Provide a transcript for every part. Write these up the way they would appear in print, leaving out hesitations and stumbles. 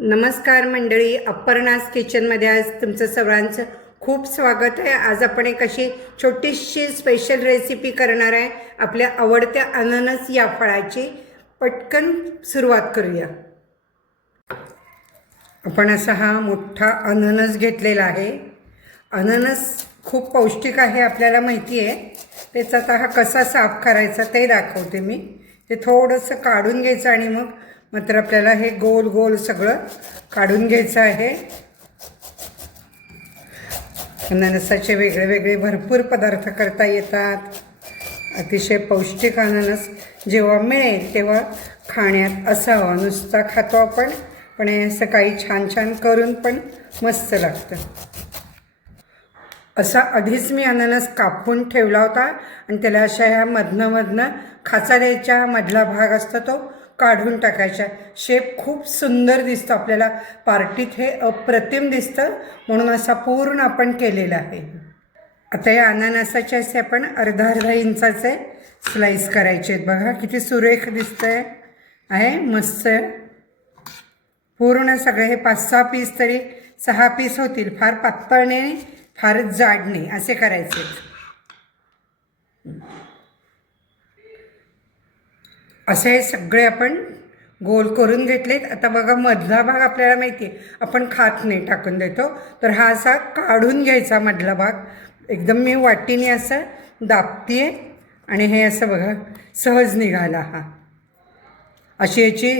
नमस्कार मंडळी, अपर्णास किचनमध्ये आज तुमचं सर्वांचं खूप स्वागत आहे। आज आपण एक अशी छोटीशी स्पेशल रेसिपी करणार आहे आपल्या आवडत्या अननस या फळाची। पटकन सुरुवात करूया। आपण असा हा मोठा अननस घेतलेला आहे। अननस खूप पौष्टिक आहे आपल्याला माहिती आहे। त्याचा आता हा कसा साफ करायचा ते दाखवते मी। ते थोडंसं काढून घ्यायचं आणि मग मात्र आपल्याला हे गोल गोल सगळं काढून घ्यायचं आहे। अननसाचे वेगळे वेगळे भरपूर पदार्थ करता येतात। अतिशय पौष्टिक अननस जेव्हा मिळेल तेव्हा खाण्यात असावा। नुसता खातो आपण, पण हे असं काही छान छान करून पण मस्त लागतं। असा आधीच मी अननस कापून ठेवला होता आणि त्याला अशा ह्या मधनं खाचा द्यायच्या, मधला भाग असतो तो काढून टाकायचा। शेप खूप सुंदर दिसतो आपल्याला, पार्टीत हे अप्रतिम दिसतं, म्हणून असा पूर्ण आपण केलेला आहे। आता या अननसाचे असे आपण अर्धा इंचाचे स्लाइस करायचे आहेत। बघा किती सुरेख दिसतंय आहे, मस्त पूर्ण सगळे हे 5-6 पीस तरी 6 पीस होतील। फार पातळ नाही, फार जाड नाही, असे करायचे। असे सगळे आपण गोल करून घेतलेत। आता बघा मधला भाग आपल्याला माहिती आहे आपण खात नाही, टाकून देतो, तर हा असा काढून घ्यायचा मधला भाग। एकदम मी वाटीने असं दाबतीये आणि हे असं बघा सहज निघाला। हा अशी याची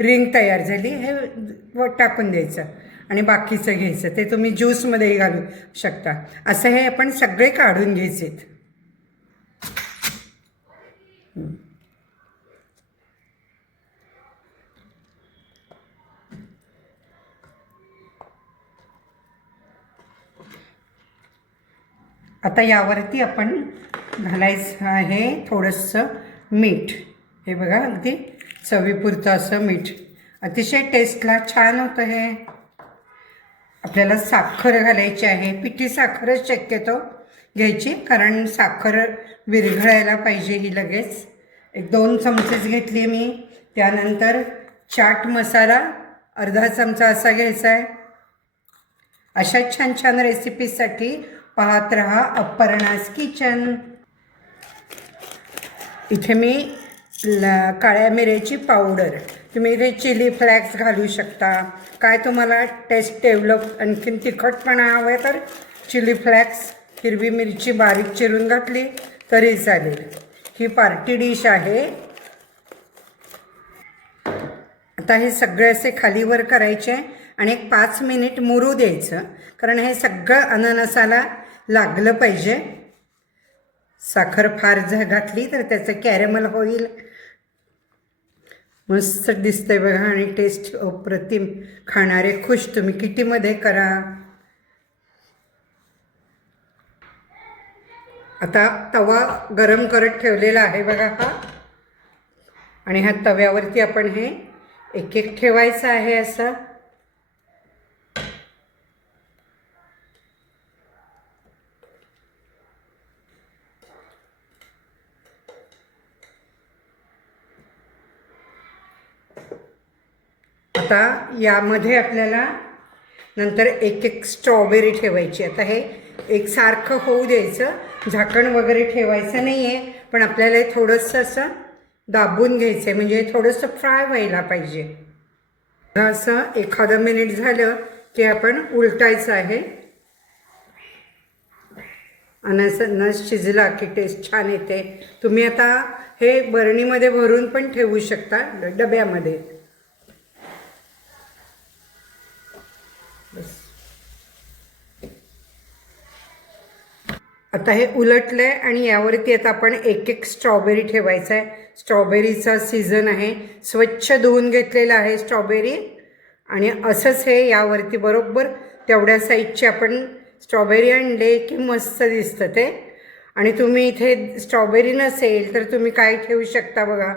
रिंग तयार झाली। हे टाकून द्यायचं आणि बाकीचं घ्यायचं, ते तुम्ही ज्यूसमध्येही घालू शकता। असं हे आपण सगळे काढून घ्यायचेत। आता यावरती आपण घालायचं आहे थोडंसं मीठ। हे बघा अगदी चवीपुरतं असं मीठ, अतिशय टेस्टला छान होतं हे। आपल्याला साखर घालायची आहे, पिठी साखरच शक्यतो घ्यायची, कारण साखर विरघळायला पाहिजे ही लगेच। 1-2 चमचेच घेतली मी। त्यानंतर चाट मसाला अर्धा चमचा असा घ्यायचा आहे। अशा छान छान रेसिपीसाठी पाहत रहा अपर्णास किचन। इथे मी काळ्या मिऱ्याची पावडर, तुम्ही इथे चिली फ्लेक्स घालू शकता। काय तुम्हाला टेस्ट डेव्हलप आणखीन तिखटपणा हवं तर चिली फ्लेक्स, हिरवी मिरची बारीक चिरून घातली तरी चालेल। ही पार्टी डिश आहे। आता हे सगळे असे खालीवर करायचे आणि एक 5 मिनिट मुरू द्यायचं, कारण हे सगळं अननसाला लागलं पाहिजे। साखर फार घातली तर त्याचं कॅरेमल होईल। मस्त दिसतंय बघा आणि टेस्ट अप्रतिम, खाणारे खुश। तुम्ही कितीमध्ये करा। आता तवा गरम करत ठेवलेला आहे बघा हा, आणि ह्या तव्यावरती आपण हे एक एक ठेवायचं आहे असं। आता यामध्ये आपल्याला नंतर एक एक स्ट्रॉबेरी ठेवायची। आता हे एकसारखं होऊ द्यायचं, झाकण वगैरे ठेवायचं नाही आहे, पण आपल्याला हे थोडंसं असं दाबून घ्यायचं आहे, म्हणजे थोडंसं फ्राय व्हायला पाहिजे। असं 1 मिनिट झालं की आपण उलटायचं आहे। अननस शिजला की टेस्ट छान येते। तुम्ही आता हे बरणीमध्ये भरून पण ठेवू शकता, डब्यामध्ये। आता हे उलटलंय आणि यावरती आता आपण एक एक स्ट्रॉबेरी ठेवायचा आहे। स्ट्रॉबेरीचा सीझन आहे, स्वच्छ धुवून घेतलेला आहे स्ट्रॉबेरी, आणि असंच हे यावरती बरोबर तेवढ्या साईजची आपण स्ट्रॉबेरी आणले की मस्त दिसतं ते। आणि तुम्ही इथे स्ट्रॉबेरी नसेल तर तुम्ही काय ठेवू शकता बघा,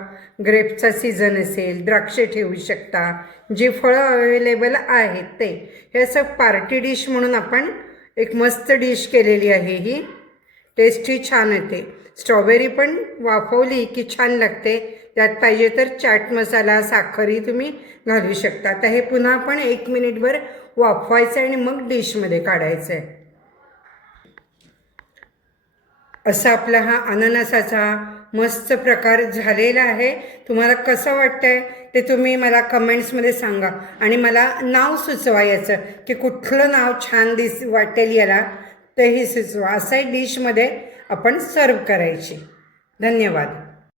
ग्रेपचा सीझन असेल, द्राक्षे ठेवू शकता, जी फळं अवेलेबल आहेत ते। हे असं पार्टी डिश म्हणून आपण एक मस्त डिश केलेली आहे ही, टेस्टी छान येते। स्ट्रॉबेरी पण वाफवली की छान लागते. त्यात पाहिजे तर चाट मसाला, साखरही तुम्ही घालू शकता. आता हे पुन्हा आपण 1 मिनिटभर वाफवायचं आणि मग डिशमध्ये काढायचं आहे. असा आपला हा अननसाचा मस्त प्रकार झालेला आहे. तुम्हाला कसं वाटतंय ते तुम्ही मला कमेंट्समध्ये सांगा आणि मला नाव सुचवा याचं, की कुठलं नाव छान वाटेल याला तेही सुचवा. असंही डिशमध्ये आपण सर्व करायची. धन्यवाद.